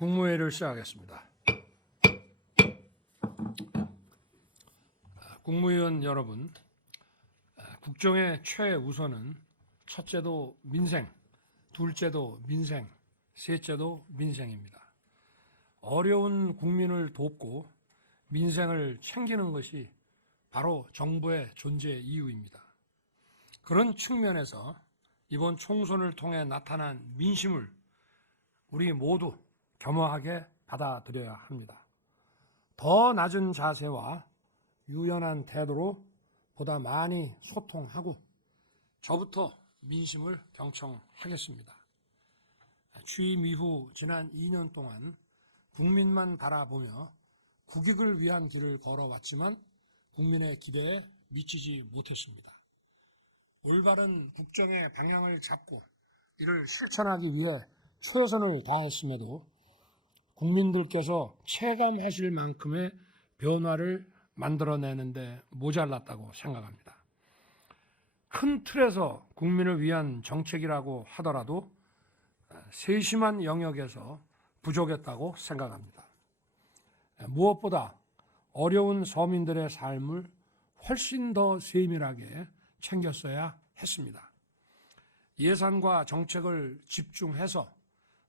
국무회의를 시작하겠습니다. 국무위원 여러분, 국정의 최우선은 첫째도 민생, 둘째도 민생, 셋째도 민생입니다. 어려운 국민을 돕고 민생을 챙기는 것이 바로 정부의 존재 이유입니다. 그런 측면에서 이번 총선을 통해 나타난 민심을 우리 모두 겸허하게 받아들여야 합니다. 더 낮은 자세와 유연한 태도로 보다 많이 소통하고 저부터 민심을 경청하겠습니다. 취임 이후 지난 2년 동안 국민만 바라보며 국익을 위한 길을 걸어왔지만 국민의 기대에 미치지 못했습니다. 올바른 국정의 방향을 잡고 이를 실천하기 위해 최선을 다했음에도 국민들께서 체감하실 만큼의 변화를 만들어내는데 모자랐다고 생각합니다. 큰 틀에서 국민을 위한 정책이라고 하더라도 세심한 영역에서 부족했다고 생각합니다. 무엇보다 어려운 서민들의 삶을 훨씬 더 세밀하게 챙겼어야 했습니다. 예산과 정책을 집중해서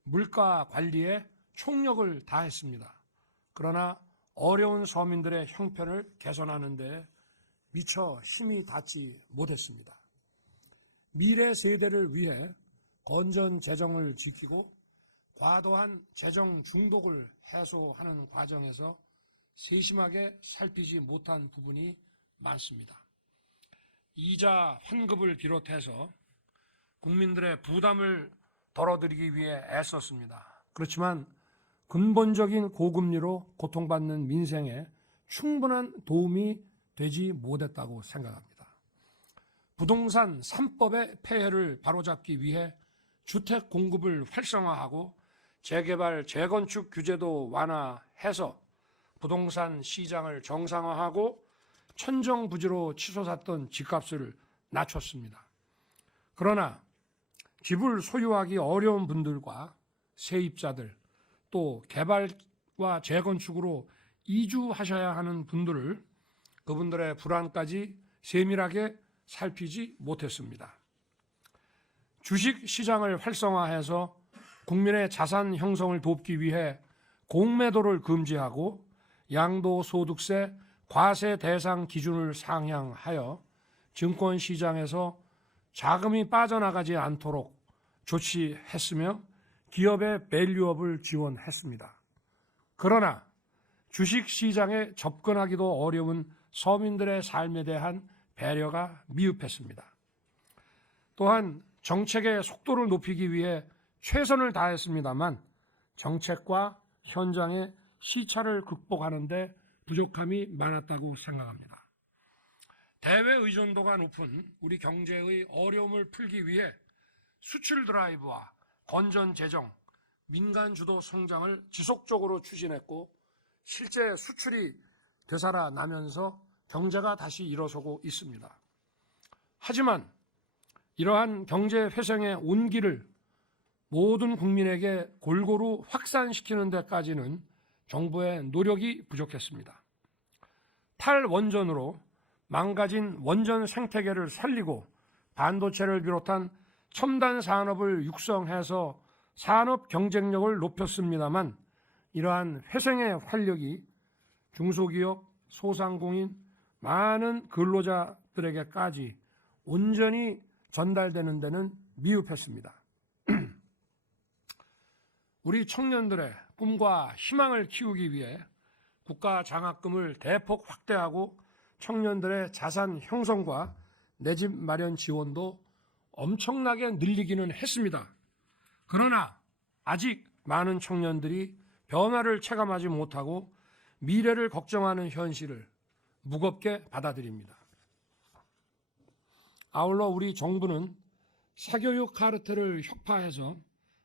물가 관리에 총력을 다했습니다. 그러나 어려운 서민들의 형편을 개선하는 데 미처 힘이 닿지 못했습니다. 미래 세대를 위해 건전 재정을 지키고 과도한 재정 중독을 해소하는 과정에서 세심하게 살피지 못한 부분이 많습니다. 이자 환급을 비롯해서 국민들의 부담을 덜어드리기 위해 애썼습니다. 그렇지만 근본적인 고금리로 고통받는 민생에 충분한 도움이 되지 못했다고 생각합니다. 부동산 3법의 폐해를 바로잡기 위해 주택 공급을 활성화하고 재개발, 재건축 규제도 완화해서 부동산 시장을 정상화하고 천정부지로 치솟았던 집값을 낮췄습니다. 그러나 집을 소유하기 어려운 분들과 세입자들, 또 개발과 재건축으로 이주하셔야 하는 분들을 그분들의 불안까지 세밀하게 살피지 못했습니다. 주식시장을 활성화해서 국민의 자산 형성을 돕기 위해 공매도를 금지하고 양도소득세 과세 대상 기준을 상향하여 증권시장에서 자금이 빠져나가지 않도록 조치했으며 기업의 밸류업을 지원했습니다. 그러나 주식시장에 접근하기도 어려운 서민들의 삶에 대한 배려가 미흡했습니다. 또한 정책의 속도를 높이기 위해 최선을 다했습니다만 정책과 현장의 시차를 극복하는 데 부족함이 많았다고 생각합니다. 대외 의존도가 높은 우리 경제의 어려움을 풀기 위해 수출 드라이브와 건전 재정, 민간 주도 성장을 지속적으로 추진했고 실제 수출이 되살아나면서 경제가 다시 일어서고 있습니다. 하지만 이러한 경제 회생의 온기를 모든 국민에게 골고루 확산시키는 데까지는 정부의 노력이 부족했습니다. 탈원전으로 망가진 원전 생태계를 살리고 반도체를 비롯한 첨단 산업을 육성해서 산업 경쟁력을 높였습니다만 이러한 회생의 활력이 중소기업, 소상공인, 많은 근로자들에게까지 온전히 전달되는 데는 미흡했습니다. 우리 청년들의 꿈과 희망을 키우기 위해 국가 장학금을 대폭 확대하고 청년들의 자산 형성과 내 집 마련 지원도 엄청나게 늘리기는 했습니다. 그러나 아직 많은 청년들이 변화를 체감하지 못하고 미래를 걱정하는 현실을 무겁게 받아들입니다. 아울러 우리 정부는 사교육 카르텔을 혁파해서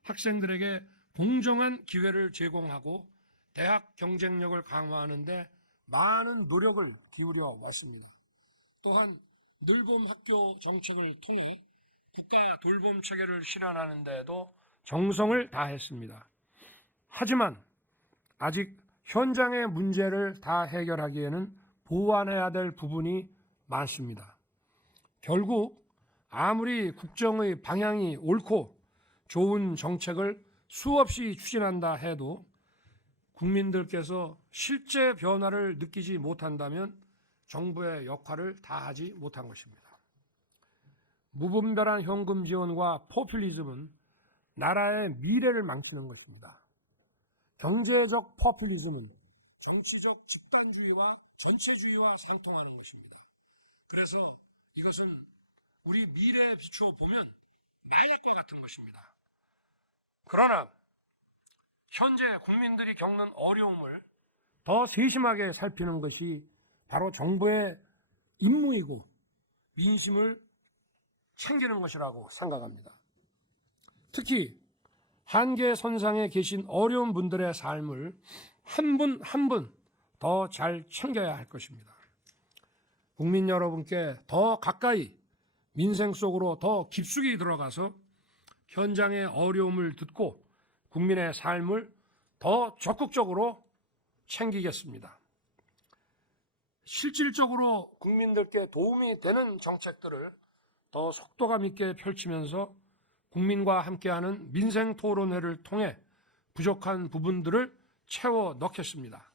학생들에게 공정한 기회를 제공하고 대학 경쟁력을 강화하는 데 많은 노력을 기울여 왔습니다. 또한 늘봄 학교 정책을 통해 국가 돌봄 체계를 실현하는 데에도 정성을 다했습니다. 하지만 아직 현장의 문제를 다 해결하기에는 보완해야 될 부분이 많습니다. 결국 아무리 국정의 방향이 옳고 좋은 정책을 수없이 추진한다 해도 국민들께서 실제 변화를 느끼지 못한다면 정부의 역할을 다하지 못한 것입니다. 무분별한 현금 지원과 포퓰리즘은 나라의 미래를 망치는 것입니다. 경제적 포퓰리즘은 정치적 집단주의와 전체주의와 상통하는 것입니다. 그래서 이것은 우리 미래에 비추어 보면 마약과 같은 것입니다. 그러나 현재 국민들이 겪는 어려움을 더 세심하게 살피는 것이 바로 정부의 임무이고 민심을 챙기는 것이라고 생각합니다. 특히 한계선상에 계신 어려운 분들의 삶을 한 분 한 분 더 잘 챙겨야 할 것입니다. 국민 여러분께 더 가까이 민생 속으로 더 깊숙이 들어가서 현장의 어려움을 듣고 국민의 삶을 더 적극적으로 챙기겠습니다. 실질적으로 국민들께 도움이 되는 정책들을 더 속도감 있게 펼치면서 국민과 함께하는 민생 토론회를 통해 부족한 부분들을 채워 넣겠습니다.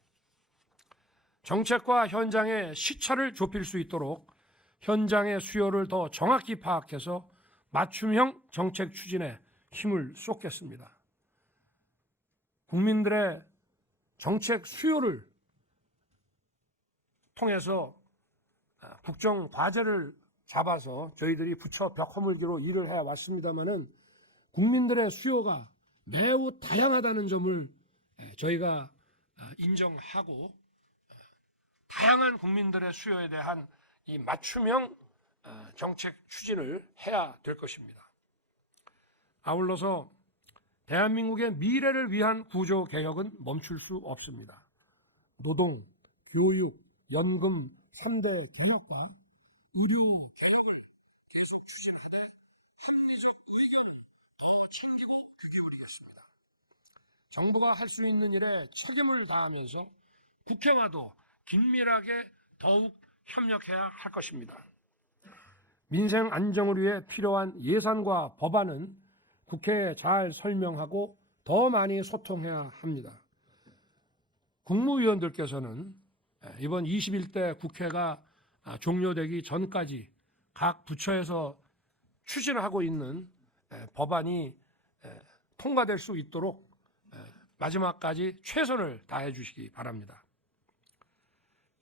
정책과 현장의 시차를 좁힐 수 있도록 현장의 수요를 더 정확히 파악해서 맞춤형 정책 추진에 힘을 쏟겠습니다. 국민들의 정책 수요를 통해서 국정 과제를 잡아서 저희들이 부처 벽 허물기로 일을 해왔습니다마는 국민들의 수요가 매우 다양하다는 점을 저희가 인정하고 다양한 국민들의 수요에 대한 이 맞춤형 정책 추진을 해야 될 것입니다. 아울러서 대한민국의 미래를 위한 구조 개혁은 멈출 수 없습니다. 노동, 교육, 연금 3대 개혁과 의료 개혁을 계속 추진하되 합리적 의견을 더 챙기고 귀 기울이겠습니다. 정부가 할 수 있는 일에 책임을 다하면서 국회와도 긴밀하게 더욱 협력해야 할 것입니다. 민생 안정을 위해 필요한 예산과 법안은 국회에 잘 설명하고 더 많이 소통해야 합니다. 국무위원들께서는 이번 21대 국회가 종료되기 전까지 각 부처에서 추진하고 있는 법안이 통과될 수 있도록 마지막까지 최선을 다해 주시기 바랍니다.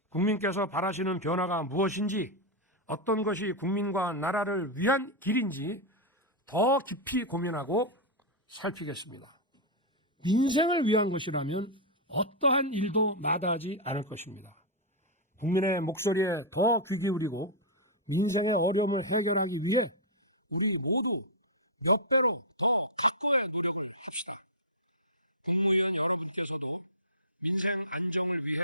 국민께서 바라시는 변화가 무엇인지, 어떤 것이 국민과 나라를 위한 길인지 더 깊이 고민하고 살피겠습니다. 민생을 위한 것이라면 어떠한 일도 마다하지 않을 것입니다. 국민의 목소리에 더 귀 기울이고 민생의 어려움을 해결하기 위해 우리 모두 몇 배로 더 기꺼이 노력을 합시다. 국무위원 여러분께서도 민생 안정을 위해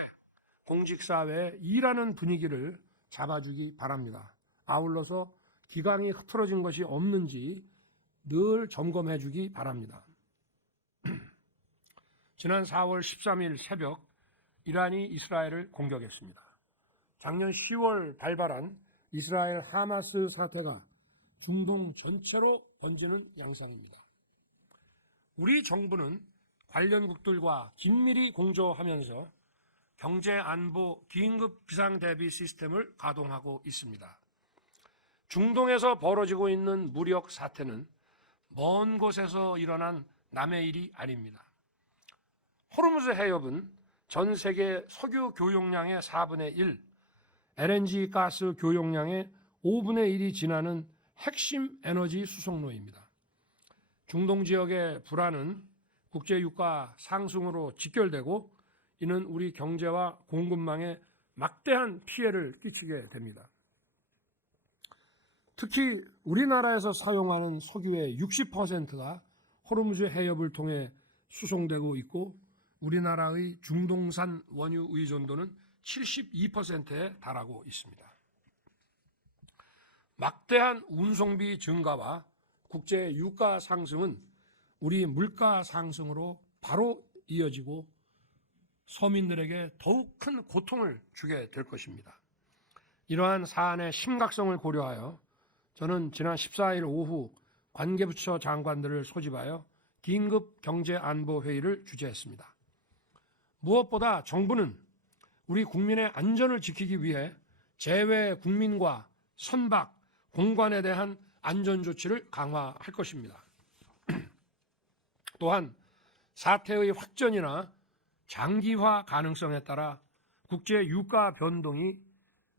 공직사회에 일하는 분위기를 잡아주기 바랍니다. 아울러서 기강이 흐트러진 것이 없는지 늘 점검해 주기 바랍니다. 지난 4월 13일 새벽 이란이 이스라엘을 공격했습니다. 작년 10월 발발한 이스라엘 하마스 사태가 중동 전체로 번지는 양상입니다. 우리 정부는 관련국들과 긴밀히 공조하면서 경제안보 긴급 비상대비 시스템을 가동하고 있습니다. 중동에서 벌어지고 있는 무력 사태는 먼 곳에서 일어난 남의 일이 아닙니다. 호르무즈 해협은 전 세계 석유 교역량의 4분의 1, LNG 가스 교역량의 5분의 1이 지나는 핵심 에너지 수송로입니다. 중동 지역의 불안은 국제 유가 상승으로 직결되고 이는 우리 경제와 공급망에 막대한 피해를 끼치게 됩니다. 특히 우리나라에서 사용하는 석유의 60%가 호르무즈 해협을 통해 수송되고 있고 우리나라의 중동산 원유 의존도는 72%에 달하고 있습니다. 막대한 운송비 증가와 국제 유가 상승은 우리 물가 상승으로 바로 이어지고 서민들에게 더욱 큰 고통을 주게 될 것입니다. 이러한 사안의 심각성을 고려하여 저는 지난 14일 오후 관계부처 장관들을 소집하여 긴급 경제안보회의를 주재했습니다. 무엇보다 정부는 우리 국민의 안전을 지키기 위해 재외 국민과 선박, 공관에 대한 안전조치를 강화할 것입니다. 또한 사태의 확전이나 장기화 가능성에 따라 국제 유가 변동이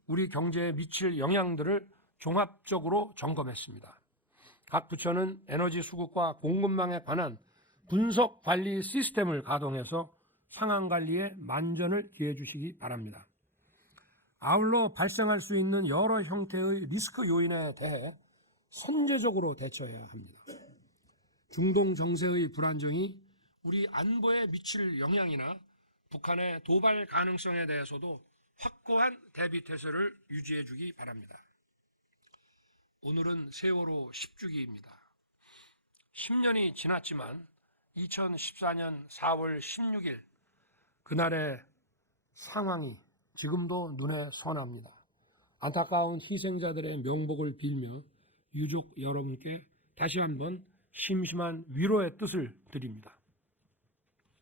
우리 경제에 미칠 영향들을 종합적으로 점검했습니다. 각 부처는 에너지 수급과 공급망에 관한 분석 관리 시스템을 가동해서 상황 관리에 만전을 기해 주시기 바랍니다. 아울러 발생할 수 있는 여러 형태의 리스크 요인에 대해 선제적으로 대처해야 합니다. 중동 정세의 불안정이 우리 안보에 미칠 영향이나 북한의 도발 가능성에 대해서도 확고한 대비 태세를 유지해 주기 바랍니다. 오늘은 세월호 10주기입니다. 10년이 지났지만 2014년 4월 16일 그날의 상황이 지금도 눈에 선합니다. 안타까운 희생자들의 명복을 빌며 유족 여러분께 다시 한번 심심한 위로의 뜻을 드립니다.